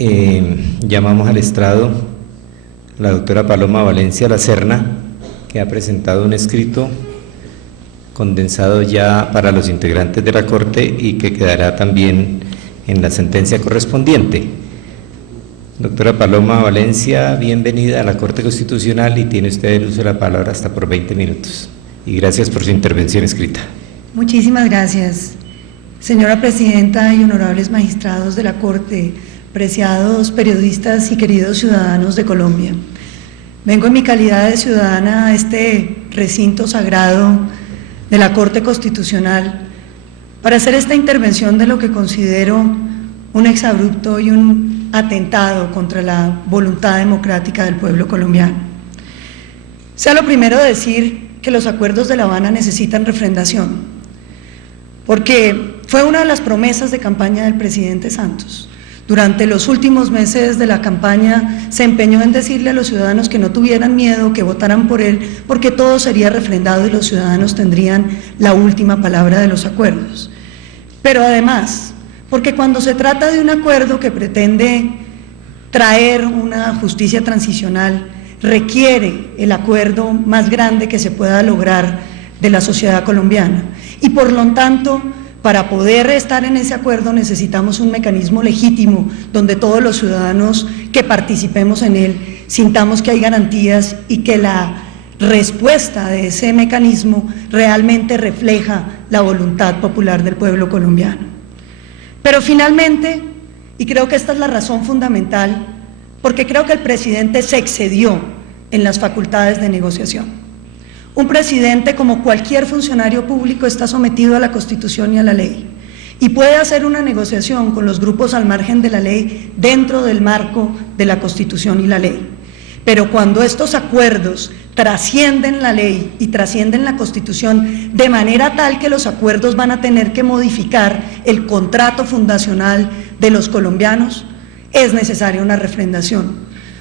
Llamamos al estrado a la doctora Paloma Valencia Lacerna, que ha presentado un escrito condensado ya para los integrantes de la Corte y que quedará también en la sentencia correspondiente. Doctora Paloma Valencia, bienvenida a la Corte Constitucional y tiene usted el uso de la palabra hasta por 20 minutos. Y gracias por su intervención escrita. Muchísimas gracias, señora Presidenta y honorables magistrados de la Corte, preciados periodistas y queridos ciudadanos de Colombia. Vengo en mi calidad de ciudadana a este recinto sagrado de la Corte Constitucional para hacer esta intervención de lo que considero un exabrupto y un atentado contra la voluntad democrática del pueblo colombiano. Sea lo primero decir que los acuerdos de La Habana necesitan refrendación, porque fue una de las promesas de campaña del presidente Santos. Durante los últimos meses de la campaña se empeñó en decirle a los ciudadanos que no tuvieran miedo, que votaran por él, porque todo sería refrendado y los ciudadanos tendrían la última palabra de los acuerdos. Pero además, porque cuando se trata de un acuerdo que pretende traer una justicia transicional, requiere el acuerdo más grande que se pueda lograr de la sociedad colombiana. Y por lo tanto, para poder estar en ese acuerdo necesitamos un mecanismo legítimo donde todos los ciudadanos que participemos en él sintamos que hay garantías y que la respuesta de ese mecanismo realmente refleja la voluntad popular del pueblo colombiano. Pero finalmente, y creo que esta es la razón fundamental, porque creo que el presidente se excedió en las facultades de negociación. Un presidente, como cualquier funcionario público, está sometido a la Constitución y a la ley y puede hacer una negociación con los grupos al margen de la ley dentro del marco de la Constitución y la ley. Pero cuando estos acuerdos trascienden la ley y trascienden la Constitución de manera tal que los acuerdos van a tener que modificar el contrato fundacional de los colombianos, es necesaria una refrendación,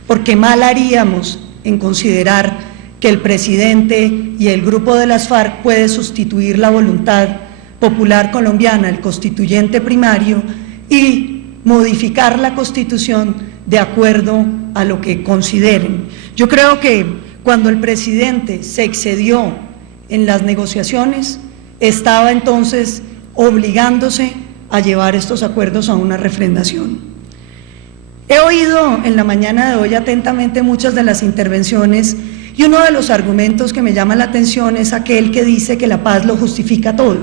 porque mal haríamos en considerar que el presidente y el grupo de las FARC puede sustituir la voluntad popular colombiana, el constituyente primario, y modificar la Constitución de acuerdo a lo que consideren. Yo creo que cuando el presidente se excedió en las negociaciones, estaba entonces obligándose a llevar estos acuerdos a una refrendación. He oído en la mañana de hoy atentamente muchas de las intervenciones y uno de los argumentos que me llama la atención es aquel que dice que la paz lo justifica todo,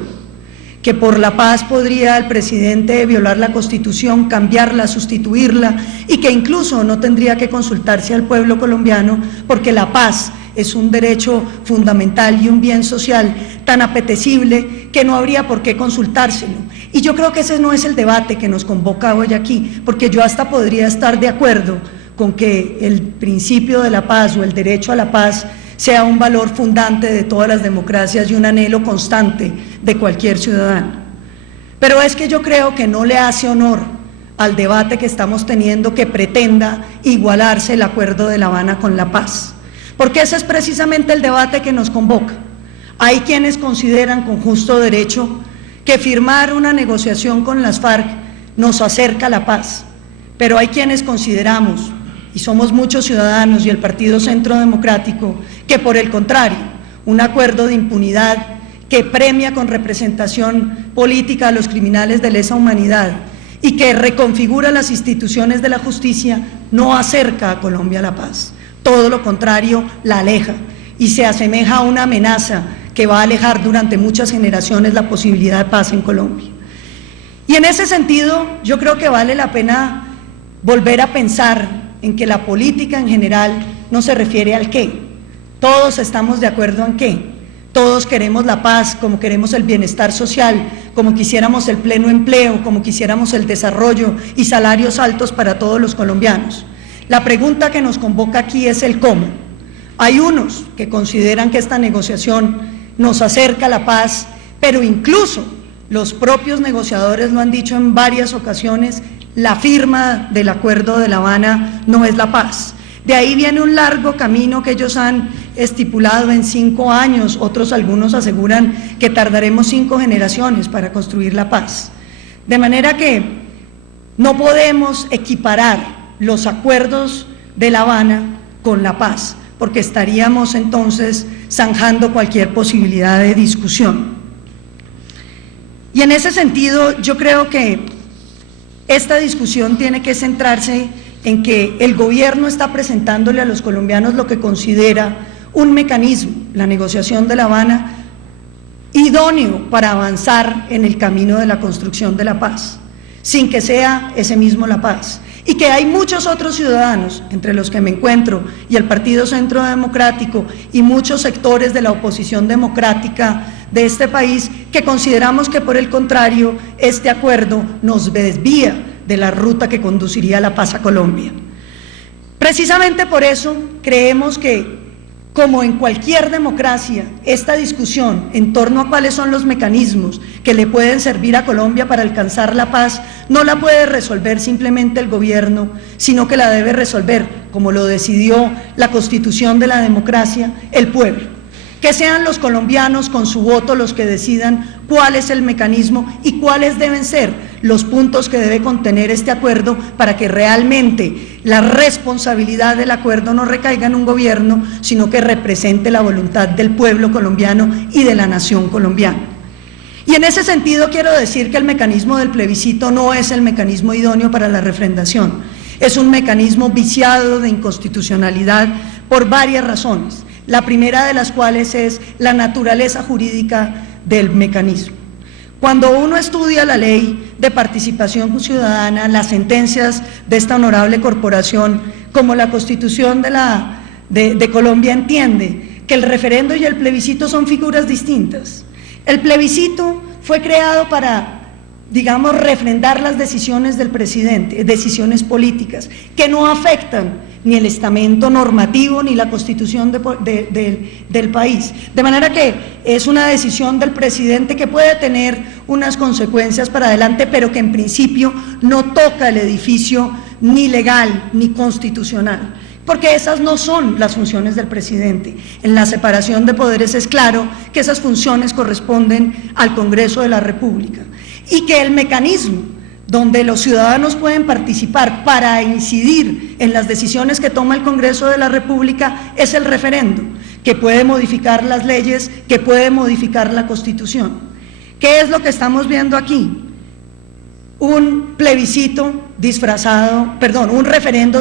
que por la paz podría el presidente violar la Constitución, cambiarla, sustituirla y que incluso no tendría que consultarse al pueblo colombiano porque la paz es un derecho fundamental y un bien social tan apetecible que no habría por qué consultárselo. Y yo creo que ese no es el debate que nos convoca hoy aquí, porque yo hasta podría estar de acuerdo con que el principio de la paz o el derecho a la paz sea un valor fundante de todas las democracias y un anhelo constante de cualquier ciudadano. Pero es que yo creo que no le hace honor al debate que estamos teniendo que pretenda igualarse el acuerdo de La Habana con la paz, porque ese es precisamente el debate que nos convoca. Hay quienes consideran con justo derecho que firmar una negociación con las FARC nos acerca a la paz, pero hay quienes consideramos, y somos muchos ciudadanos y el Partido Centro Democrático, que por el contrario, un acuerdo de impunidad que premia con representación política a los criminales de lesa humanidad y que reconfigura las instituciones de la justicia, no acerca a Colombia a la paz, todo lo contrario, la aleja y se asemeja a una amenaza que va a alejar durante muchas generaciones la posibilidad de paz en Colombia. Y en ese sentido, yo creo que vale la pena volver a pensar en que la política en general no se refiere al qué. Todos estamos de acuerdo en qué. Todos queremos la paz, como queremos el bienestar social, como quisiéramos el pleno empleo, como quisiéramos el desarrollo y salarios altos para todos los colombianos. La pregunta que nos convoca aquí es el cómo. Hay unos que consideran que esta negociación nos acerca a la paz, pero incluso los propios negociadores lo han dicho en varias ocasiones, la firma del Acuerdo de La Habana no es la paz. De ahí viene un largo camino que ellos han estipulado en 5 años, algunos aseguran que tardaremos 5 generaciones para construir la paz. De manera que No podemos equiparar los acuerdos de La Habana con la paz, porque estaríamos entonces zanjando cualquier posibilidad de discusión. Y en ese sentido, yo creo que esta discusión tiene que centrarse en que el gobierno está presentándole a los colombianos lo que considera un mecanismo, la negociación de La Habana, idóneo para avanzar en el camino de la construcción de la paz, sin que sea ese mismo la paz. Y que hay muchos otros ciudadanos, entre los que me encuentro, y el Partido Centro Democrático, y muchos sectores de la oposición democrática de este país, que consideramos que por el contrario, este acuerdo nos desvía de la ruta que conduciría a la paz a Colombia. Precisamente por eso creemos que, como en cualquier democracia, esta discusión en torno a cuáles son los mecanismos que le pueden servir a Colombia para alcanzar la paz, no la puede resolver simplemente el gobierno, sino que la debe resolver, como lo decidió la Constitución de la democracia, el pueblo. Que sean los colombianos con su voto los que decidan cuál es el mecanismo y cuáles deben ser los puntos que debe contener este acuerdo para que realmente la responsabilidad del acuerdo no recaiga en un gobierno, sino que represente la voluntad del pueblo colombiano y de la nación colombiana. Y en ese sentido quiero decir que el mecanismo del plebiscito no es el mecanismo idóneo para la refrendación. Es un mecanismo viciado de inconstitucionalidad por varias razones. La primera de las cuales es la naturaleza jurídica del mecanismo. Cuando uno estudia la ley de participación ciudadana, las sentencias de esta honorable corporación, como la Constitución de Colombia entiende que el referendo y el plebiscito son figuras distintas. El plebiscito fue creado para, digamos, refrendar las decisiones del presidente, decisiones políticas, que no afectan ni el estamento normativo ni la constitución del país. De manera que es una decisión del presidente que puede tener unas consecuencias para adelante, pero que en principio no toca el edificio ni legal ni constitucional, porque esas no son las funciones del presidente. En la separación de poderes es claro que esas funciones corresponden al Congreso de la República, y que el mecanismo donde los ciudadanos pueden participar para incidir en las decisiones que toma el Congreso de la República es el referendo, que puede modificar las leyes, que puede modificar la Constitución. ¿Qué es lo que estamos viendo aquí? Un referendo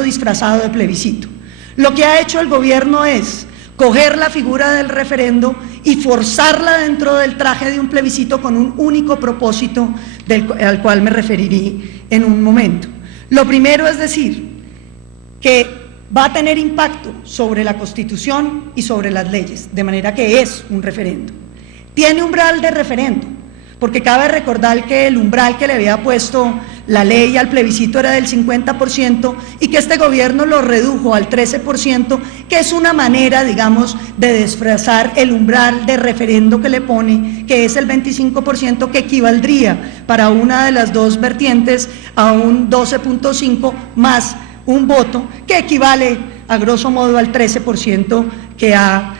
disfrazado de plebiscito. Lo que ha hecho el gobierno es coger la figura del referendo y forzarla dentro del traje de un plebiscito con un único propósito al cual me referiré en un momento. Lo primero es decir que va a tener impacto sobre la Constitución y sobre las leyes, de manera que es un referendo. Tiene umbral de referendo, porque cabe recordar que el umbral que le había puesto la ley al plebiscito era del 50% y que este gobierno lo redujo al 13%, que es una manera, digamos, de disfrazar el umbral de referendo que le pone, que es el 25%, que equivaldría para una de las dos vertientes a un 12.5 más un voto, que equivale a grosso modo al 13% que ha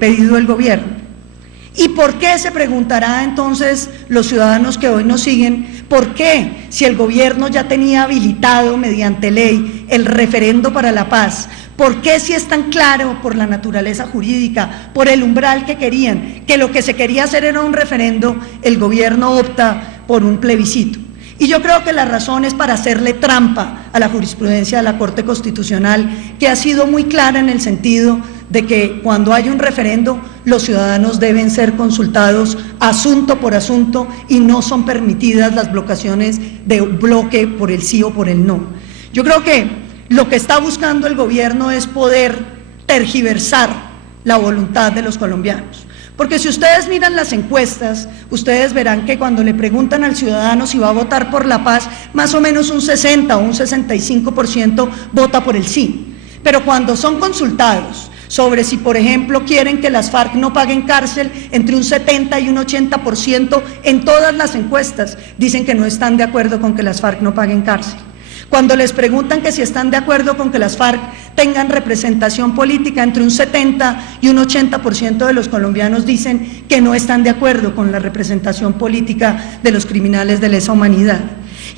pedido el gobierno. ¿Y por qué, se preguntará entonces los ciudadanos que hoy nos siguen, por qué, si el gobierno ya tenía habilitado mediante ley el referendo para la paz, por qué, si es tan claro por la naturaleza jurídica, por el umbral que querían, que lo que se quería hacer era un referendo, el gobierno opta por un plebiscito? Y yo creo que la razón es para hacerle trampa a la jurisprudencia de la Corte Constitucional, que ha sido muy clara en el sentido de que cuando hay un referendo, los ciudadanos deben ser consultados asunto por asunto y no son permitidas las bloqueaciones de bloque por el sí o por el no. Yo creo que lo que está buscando el gobierno es poder tergiversar la voluntad de los colombianos. Porque si ustedes miran las encuestas, ustedes verán que cuando le preguntan al ciudadano si va a votar por la paz, más o menos un 60 o un 65% vota por el sí. Pero cuando son consultados sobre si, por ejemplo, quieren que las FARC no paguen cárcel, entre un 70 y un 80% en todas las encuestas dicen que no están de acuerdo con que las FARC no paguen cárcel. Cuando les preguntan que si están de acuerdo con que las FARC tengan representación política, entre un 70 y un 80% de los colombianos dicen que no están de acuerdo con la representación política de los criminales de lesa humanidad.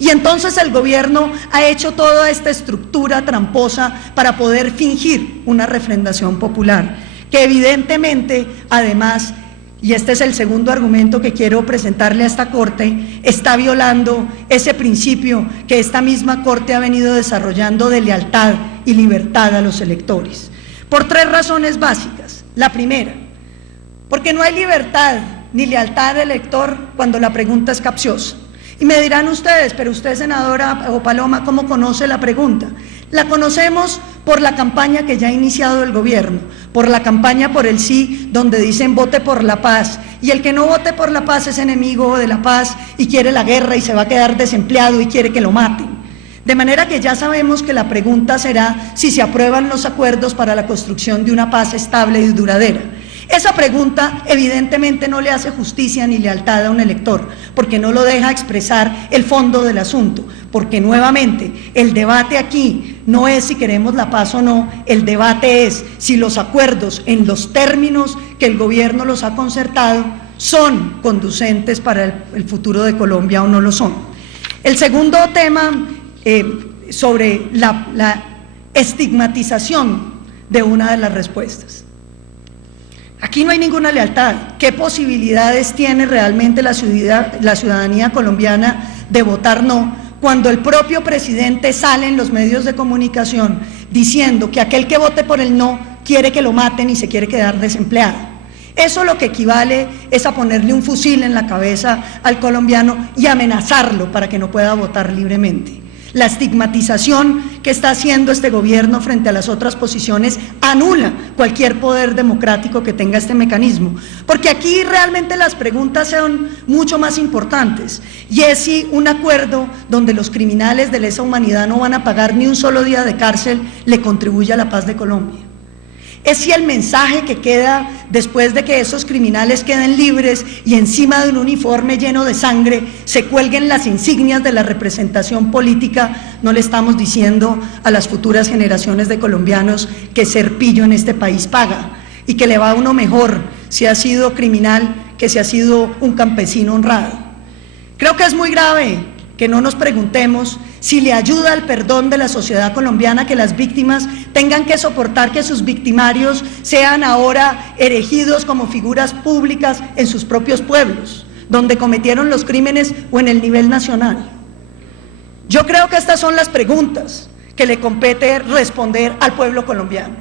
Y entonces el gobierno ha hecho toda esta estructura tramposa para poder fingir una refrendación popular, que evidentemente, además, y este es el segundo argumento que quiero presentarle a esta Corte, está violando ese principio que esta misma Corte ha venido desarrollando de lealtad y libertad a los electores, por 3 razones básicas. La primera, porque no hay libertad ni lealtad del elector cuando la pregunta es capciosa. Y me dirán ustedes, pero usted, senadora Paloma, ¿cómo conoce la pregunta? La conocemos por la campaña que ya ha iniciado el gobierno, por la campaña por el sí, donde dicen vote por la paz, y el que no vote por la paz es enemigo de la paz y quiere la guerra y se va a quedar desempleado y quiere que lo maten. De manera que ya sabemos que la pregunta será si se aprueban los acuerdos para la construcción de una paz estable y duradera. Esa pregunta evidentemente no le hace justicia ni lealtad a un elector, porque no lo deja expresar el fondo del asunto, porque nuevamente el debate aquí no es si queremos la paz o no, el debate es si los acuerdos en los términos que el gobierno los ha concertado son conducentes para el futuro de Colombia o no lo son. El segundo tema sobre la estigmatización de una de las respuestas. Aquí no hay ninguna lealtad. ¿Qué posibilidades tiene realmente la ciudadanía colombiana de votar no, cuando el propio presidente sale en los medios de comunicación diciendo que aquel que vote por el no quiere que lo maten y se quiere quedar desempleado? Eso lo que equivale es a ponerle un fusil en la cabeza al colombiano y amenazarlo para que no pueda votar libremente. La estigmatización que está haciendo este gobierno frente a las otras posiciones anula cualquier poder democrático que tenga este mecanismo, porque aquí realmente las preguntas son mucho más importantes, y es si un acuerdo donde los criminales de lesa humanidad no van a pagar ni un solo día de cárcel le contribuye a la paz de Colombia. Es si el mensaje que queda después de que esos criminales queden libres y encima de un uniforme lleno de sangre se cuelguen las insignias de la representación política, no le estamos diciendo a las futuras generaciones de colombianos que ser pillo en este país paga y que le va a uno mejor si ha sido criminal que si ha sido un campesino honrado. Creo que es muy grave que no nos preguntemos si le ayuda al perdón de la sociedad colombiana que las víctimas tengan que soportar que sus victimarios sean ahora erigidos como figuras públicas en sus propios pueblos, donde cometieron los crímenes o en el nivel nacional. Yo creo que estas son las preguntas que le compete responder al pueblo colombiano.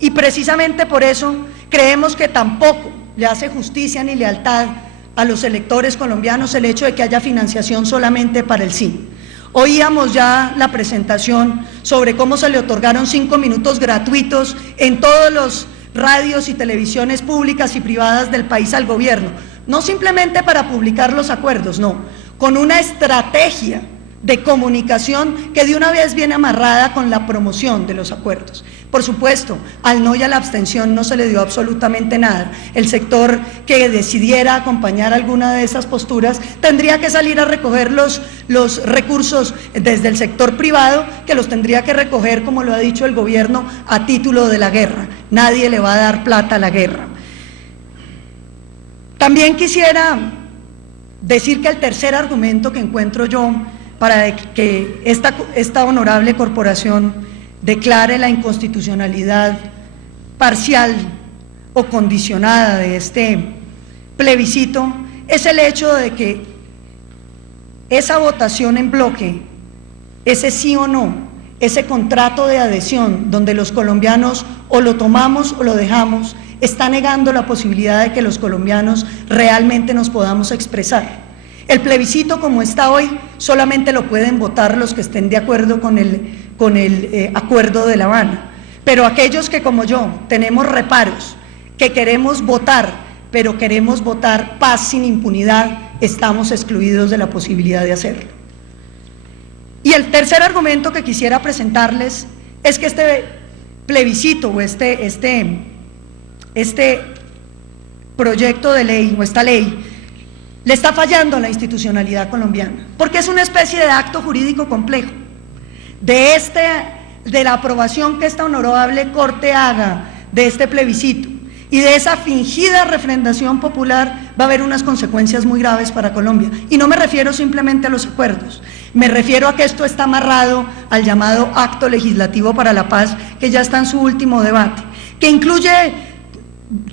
Y precisamente por eso creemos que tampoco le hace justicia ni lealtad a los electores colombianos el hecho de que haya financiación solamente para el sí. Oíamos ya la presentación sobre cómo se le otorgaron 5 minutos gratuitos en todos los radios y televisiones públicas y privadas del país al gobierno, no simplemente para publicar los acuerdos, no, con una estrategia de comunicación que de una vez viene amarrada con la promoción de los acuerdos. Por supuesto, al no y a la abstención no se le dio absolutamente nada. El sector que decidiera acompañar alguna de esas posturas tendría que salir a recoger los recursos desde el sector privado, que los tendría que recoger, como lo ha dicho el gobierno, a título de la guerra. Nadie le va a dar plata a la guerra. También quisiera decir que el tercer argumento que encuentro yo para que esta honorable corporación declare la inconstitucionalidad parcial o condicionada de este plebiscito es el hecho de que esa votación en bloque, ese sí o no, ese contrato de adhesión donde los colombianos o lo tomamos o lo dejamos, está negando la posibilidad de que los colombianos realmente nos podamos expresar. El plebiscito como está hoy solamente lo pueden votar los que estén de acuerdo con el acuerdo de La Habana, pero aquellos que como yo tenemos reparos, que queremos votar, pero queremos votar paz sin impunidad, estamos excluidos de la posibilidad de hacerlo. Y el tercer argumento que quisiera presentarles es que este plebiscito o este proyecto de ley o esta ley le está fallando a la institucionalidad colombiana, porque es una especie de acto jurídico complejo. De la aprobación que esta honorable Corte haga de este plebiscito y de esa fingida refrendación popular va a haber unas consecuencias muy graves para Colombia. Y no me refiero simplemente a los acuerdos, Me refiero a que esto está amarrado al llamado Acto Legislativo para la Paz, que ya está en su último debate, que incluye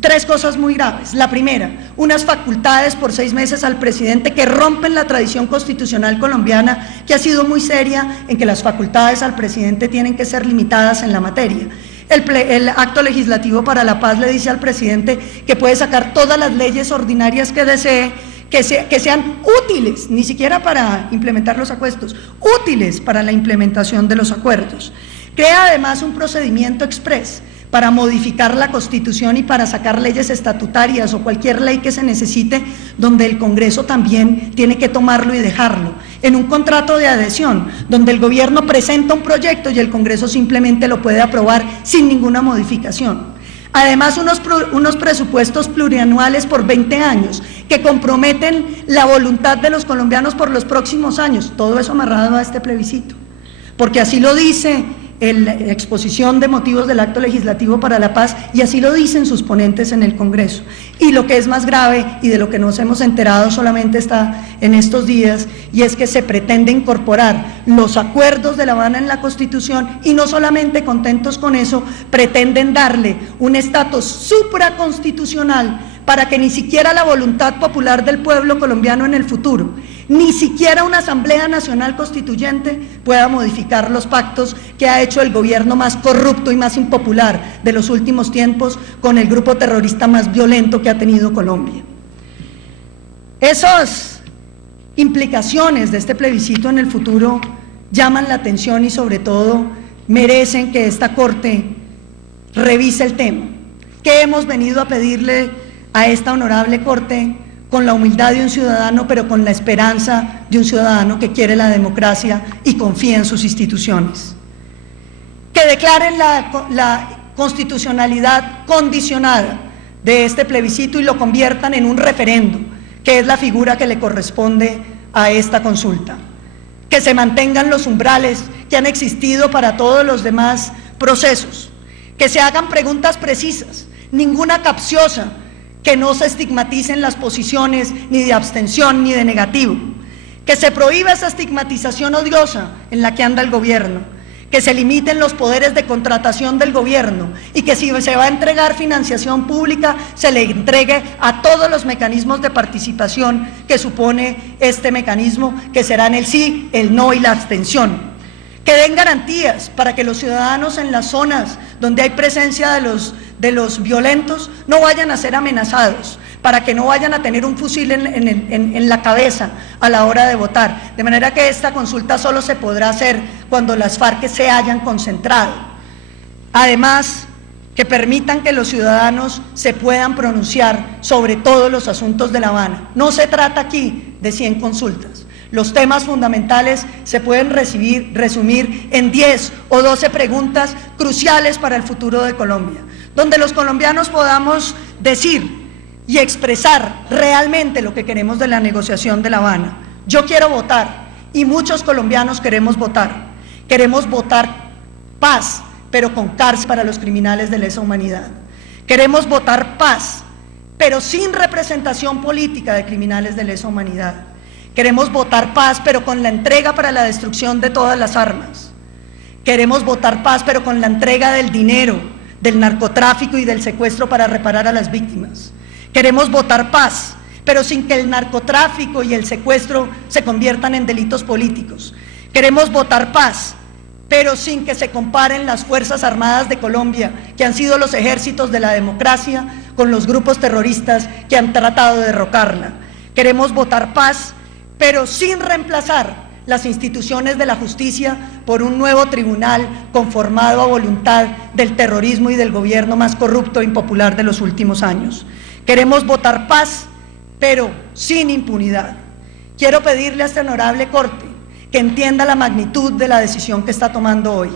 tres cosas muy graves. La primera, unas facultades por 6 meses al presidente que rompen la tradición constitucional colombiana, que ha sido muy seria en que las facultades al presidente tienen que ser limitadas en la materia. El Acto Legislativo para la Paz le dice al presidente que puede sacar todas las leyes ordinarias que desee, que sean útiles, ni siquiera para implementar los acuerdos, útiles para la implementación de los acuerdos. Crea además un procedimiento exprés para modificar la Constitución y para sacar leyes estatutarias o cualquier ley que se necesite, donde el Congreso también tiene que tomarlo y dejarlo, en un contrato de adhesión, donde el gobierno presenta un proyecto y el Congreso simplemente lo puede aprobar sin ninguna modificación. Además, unos presupuestos plurianuales por 20 años que comprometen la voluntad de los colombianos por los próximos años, todo eso amarrado a este plebiscito, porque así lo dice la exposición de motivos del Acto Legislativo para la Paz y así lo dicen sus ponentes en el Congreso. Y lo que es más grave y de lo que nos hemos enterado solamente está en estos días, y es que se pretende incorporar los acuerdos de La Habana en la Constitución, y no solamente contentos con eso, pretenden darle un estatus supraconstitucional para que ni siquiera la voluntad popular del pueblo colombiano en el futuro, ni siquiera una Asamblea Nacional Constituyente pueda modificar los pactos que ha hecho el gobierno más corrupto y más impopular de los últimos tiempos con el grupo terrorista más violento que ha tenido Colombia. Esas implicaciones de este plebiscito en el futuro llaman la atención y sobre todo merecen que esta Corte revise el tema. ¿Qué hemos venido a pedirle a esta honorable Corte? Con la humildad de un ciudadano, pero con la esperanza de un ciudadano que quiere la democracia y confía en sus instituciones. Que declaren la constitucionalidad condicionada de este plebiscito y lo conviertan en un referendo, que es la figura que le corresponde a esta consulta. Que se mantengan los umbrales que han existido para todos los demás procesos. Que se hagan preguntas precisas, ninguna capciosa, que no se estigmaticen las posiciones ni de abstención ni de negativo, que se prohíba esa estigmatización odiosa en la que anda el gobierno, que se limiten los poderes de contratación del gobierno y que si se va a entregar financiación pública se le entregue a todos los mecanismos de participación que supone este mecanismo, que serán el sí, el no y la abstención. Que den garantías para que los ciudadanos en las zonas donde hay presencia de los violentos no vayan a ser amenazados, para que no vayan a tener un fusil en la cabeza a la hora de votar, de manera que esta consulta solo se podrá hacer cuando las FARC se hayan concentrado. Además, que permitan que los ciudadanos se puedan pronunciar sobre todos los asuntos de La Habana. No se trata aquí de 100 consultas. Los temas fundamentales se pueden resumir en 10 o 12 preguntas cruciales para el futuro de Colombia, donde los colombianos podamos decir y expresar realmente lo que queremos de la negociación de La Habana. Yo quiero votar y muchos colombianos queremos votar. Queremos votar paz, pero con cárcel para los criminales de lesa humanidad. Queremos votar paz, pero sin representación política de criminales de lesa humanidad. Queremos votar paz, pero con la entrega para la destrucción de todas las armas. Queremos votar paz, pero con la entrega del dinero, del narcotráfico y del secuestro para reparar a las víctimas. Queremos votar paz, pero sin que el narcotráfico y el secuestro se conviertan en delitos políticos. Queremos votar paz, pero sin que se comparen las Fuerzas Armadas de Colombia, que han sido los ejércitos de la democracia, con los grupos terroristas que han tratado de derrocarla. Queremos votar paz, pero sin reemplazar las instituciones de la justicia por un nuevo tribunal conformado a voluntad del terrorismo y del gobierno más corrupto e impopular de los últimos años. Queremos votar paz, pero sin impunidad. Quiero pedirle a esta honorable Corte que entienda la magnitud de la decisión que está tomando hoy.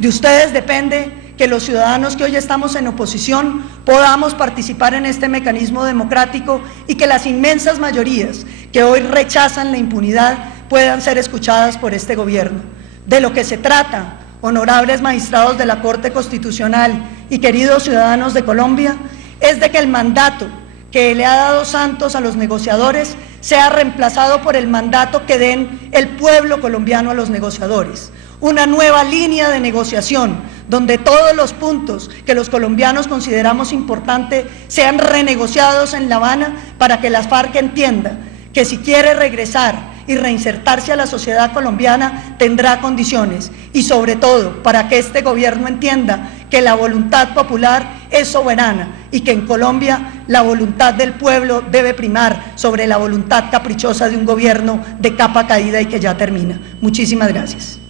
De ustedes depende que los ciudadanos que hoy estamos en oposición podamos participar en este mecanismo democrático y que las inmensas mayorías que hoy rechazan la impunidad puedan ser escuchadas por este gobierno. De lo que se trata, honorables magistrados de la Corte Constitucional y queridos ciudadanos de Colombia, es de que el mandato que le ha dado Santos a los negociadores sea reemplazado por el mandato que den el pueblo colombiano a los negociadores. Una nueva línea de negociación donde todos los puntos que los colombianos consideramos importantes sean renegociados en La Habana para que las FARC entienda que si quiere regresar y reinsertarse a la sociedad colombiana tendrá condiciones, y sobre todo para que este gobierno entienda que la voluntad popular es soberana y que en Colombia la voluntad del pueblo debe primar sobre la voluntad caprichosa de un gobierno de capa caída y que ya termina. Muchísimas gracias.